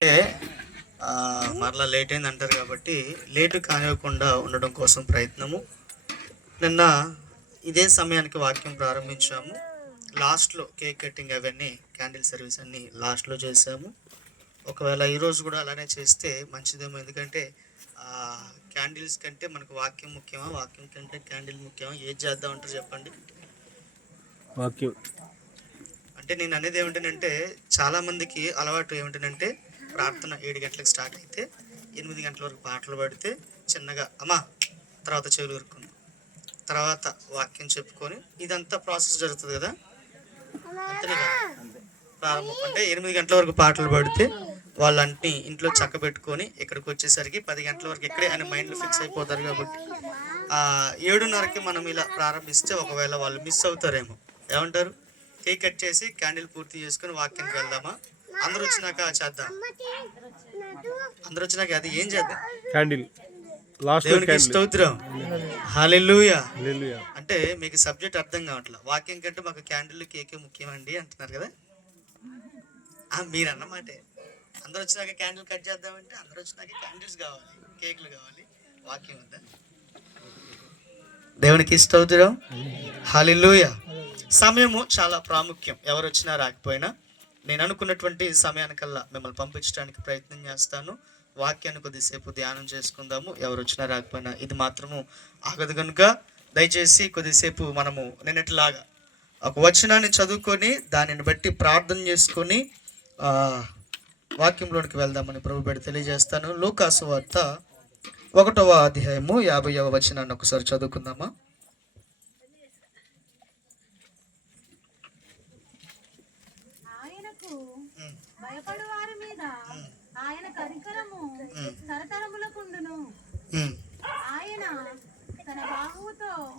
అంటే మరలా లేట్ అయింది అంటారు కాబట్టి లేటు కానివ్వకుండా ఉండడం కోసం ప్రయత్నము. నిన్న ఇదే సమయానికి వాక్యం ప్రారంభించాము. లాస్ట్లో కేక్ కటింగ్ అవన్నీ క్యాండిల్ సర్వీస్ అన్నీ లాస్ట్లో చేసాము. ఒకవేళ ఈరోజు కూడా అలానే చేస్తే మంచిదేమో. ఎందుకంటే క్యాండిల్స్ కంటే మనకు వాక్యం ముఖ్యమా, వాక్యం కంటే క్యాండిల్ ముఖ్యమా? ఏది చేద్దాం అంటారు చెప్పండి? వాక్యం. అంటే నేను అనేది ఏమిటంటే చాలామందికి అలవాటు ఏమిటంటే ప్రార్థన 7 గంటలకు స్టార్ట్ అయితే 8 గంటల వరకు పాటలు పాడితే చిన్నగా అమ్మా తర్వాత చెవులు ఊరుకుంది, తర్వాత వాక్యం చెప్పుకొని ఇదంతా ప్రాసెస్ జరుగుతుంది కదా. అంతేనే కదా ప్రారంభం. అంటే 8 గంటల వరకు పాటలు పాడితే వాళ్ళంటి ఇంట్లో చక్క పెట్టుకొని ఇక్కడికి వచ్చేసరికి 10 గంటల వరకు ఇక్కడే ఆయన మైండ్లో ఫిక్స్ అయిపోతారు. కాబట్టి 7:30కి మనం ఇలా ప్రారంభిస్తే ఒకవేళ వాళ్ళు మిస్ అవుతారేమో. ఏమంటారు? కేక్ కట్ చేసి క్యాండిల్ పూర్తి చేసుకుని వాక్యానికి వెళ్దామా? అందరూ వచ్చినాక చేద్దాం. అందరూ వచ్చినాక అది ఏం చేద్దాం? క్యాండిల్. దేవునికి స్తోత్రం. హల్లెలూయా. హల్లెలూయా. అంటే మీకు సబ్జెక్ట్ అర్థం కావట్లేదు. వాక్యం కంటే మాకు క్యాండిల్ కేకే ముఖ్యమండి అంటున్నారు కదా. మీరు అన్నమాటే. అందరూ వచ్చినాక క్యాండిల్ కట్ చేద్దామంటే అందరూ వచ్చినాక క్యాండిల్స్ కావాలి, కేకులు కావాలి, వాక్యం వద్దా? దేవునికి స్తోత్రం. హల్లెలూయా. సమయము చాలా ప్రాముఖ్యం. ఎవరు వచ్చినా రాకపోయినా నేను అనుకున్నటువంటి సమయానికల్లా మిమ్మల్ని పంపించడానికి ప్రయత్నం చేస్తాను. వాక్యాన్ని కొద్దిసేపు ధ్యానం చేసుకుందాము. ఎవరు వచ్చినా రాకపోయినా ఇది మాత్రము ఆగదు కనుక దయచేసి కొద్దిసేపు మనము నిన్నటిలాగా ఒక వచనాన్ని చదువుకొని దానిని బట్టి ప్రార్థన చేసుకొని వాక్యంలోనికి వెళ్దామని ప్రభు పెట్టి తెలియజేస్తాను. లూకాసు వార్త 1వ అధ్యాయము 50వ వచనాన్ని ఒకసారి చదువుకుందామా?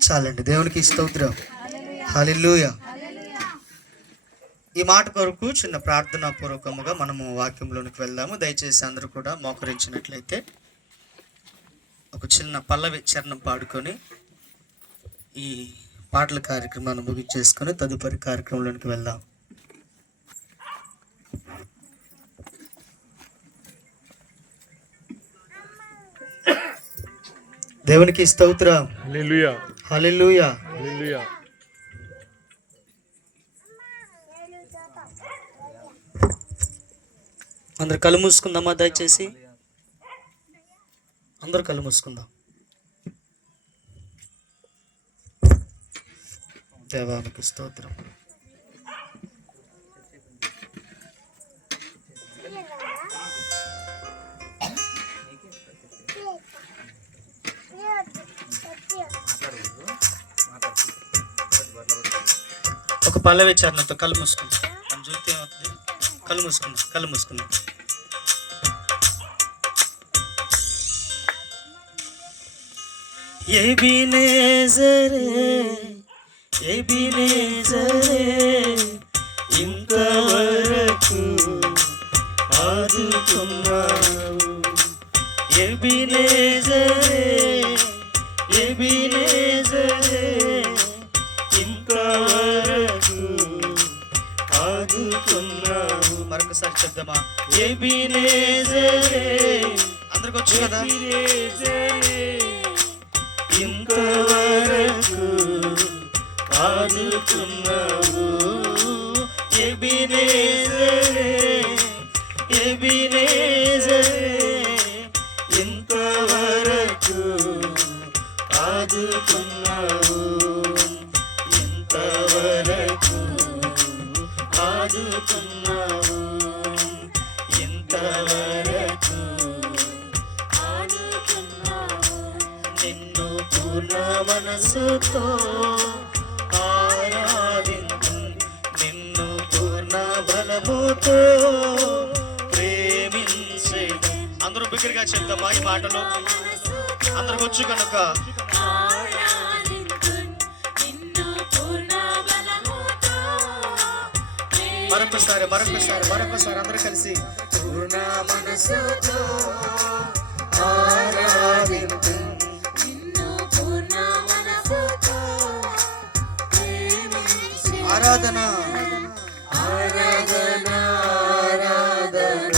చాలండి. దేవునికి స్తోత్రం. హల్లెలూయా. ఈ మాట కొరకు చిన్న ప్రార్థనా పూర్వకముగా మనము వాక్యంలోనికి వెళ్దాము. దయచేసి అందరూ కూడా మోకరించినట్లయితే ఒక చిన్న పల్లవి చరణం పాడుకొని ఈ పాటల కార్యక్రమాన్ని ముగించేసుకొని తదుపరి కార్యక్రమంలోనికి వెళ్దాం. దేవునికి స్తోత్రం. హల్లెలూయా. హల్లెలూయా. హల్లెలూయా. అందరు కళ్ళు మూసుకుందామా? దయచేసి అందరు కళ్ళు మూసుకుందాం. దేవానికి స్తోత్రం. ఒక పల్లవి చరణంతో కళ్ళు మూసుకుందాం. మనం చూస్తే ఏమవుతుంది? కళ్ళు మూసుకుందాం. కళ్ళు మూసుకుందాం. ఎబినేజరే ఎబినేజరే ఇంతవరకు ఆదుకున్నావు. ఎబినేజరే ఎబినేజరే ఇంతవరకు ఆదుకున్నావు. మరొకసారి చెప్దామా? ఎబినేజరే. అందరికి వచ్చు కదా? ఇంతవరకు ఆదుకున్నావు. ఎబినేజరే ఎబినేజరే ఇంతవరకు ఆదుకున్నావు. ఇంతవరకు ఆదుకున్నావు. ఇంతవరకు నిన్ను పూర్ణ మనసుతో ఆరాధించు, నిన్ను పూర్ణ బలముతో ప్రేమించేది. అందరూ బిగ్గరగా చెప్తామా ఈ మాటలు? అందరూ వచ్చు కనుక మరొకసారి మరొకసారి మరొకసారి అందరూ కలిసి పూర్ణ మనసుతో ఆరాధించు. ఆరాధన ఆరాధన ఆరాధన